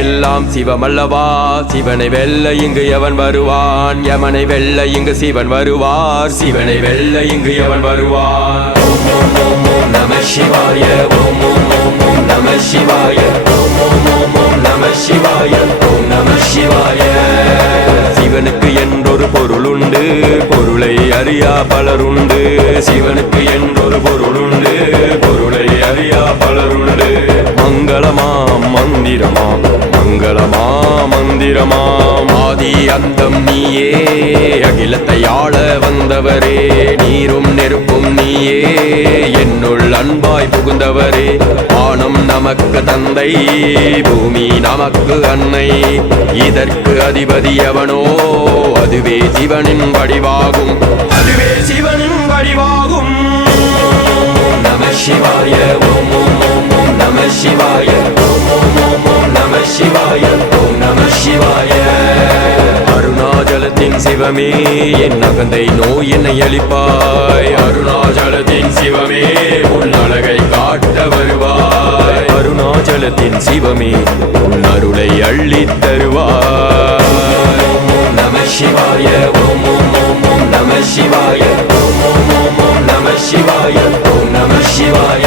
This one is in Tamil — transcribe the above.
எல்லாம் சிவமல்லவா சிவனை வெல்ல இங்கு எவன் வருவான் யமனை வெல்ல இங்கு சிவன் வருவார் சிவனை வெல்ல இங்கு எவன் வருவான் ஓம் ஓம் ஓம் ஓம் நம சிவாய ஓம் ஓம் ஓம் ஓம் நம சிவாய ஓம் ஓம் ஓம் ஓம் நம சிவாய ஓம் நம சிவாய சிவனுக்கு என்றொரு பொருளுண்டு பொருளை அறியா பலருண்டு சிவனுக்கு என்றொரு பொருளுண்டு பொருளை அறியா பலருண்டு மங்களமாம் மந்திரமாம் மங்களமாம் மந்திரமாம் ஆதி அந்தம் நீயே அகிலத்தை ஆள வந்தவரே நீரும் நெருப்பும் நீயே என்னுள் அன்பாய் புகுந்தவரே வானம் நமக்கு தந்தை பூமி நமக்கு அன்னை இதற்கு அதிபதி எவனோ அதுவே சிவனின் வடிவாகும் அதுவே சிவனின் வடிவாகும் நம சிவாய ஓம் ஓம் ஓம் ஓம் நம சிவாய ஓம் ஓம் ஓம் ஓம் நம சிவாய ஓம் நம சிவாய அருணாச்சலத்தின் சிவமே என் அகந்தை நோய் என்னை அளிப்பாய் அருணாச்சலத்தின் சிவமே உன் அழகை காட்ட வருவாய் அருணாச்சலத்தின் சிவமே உன் அருளை அள்ளித் தருவாய் நம சிவாய ஓம் ஓம் ஓம் ஓம் நம சிவாய ஓம் ஓம் ஓம் ஓம் நம சிவாய ஓம் நம சிவாய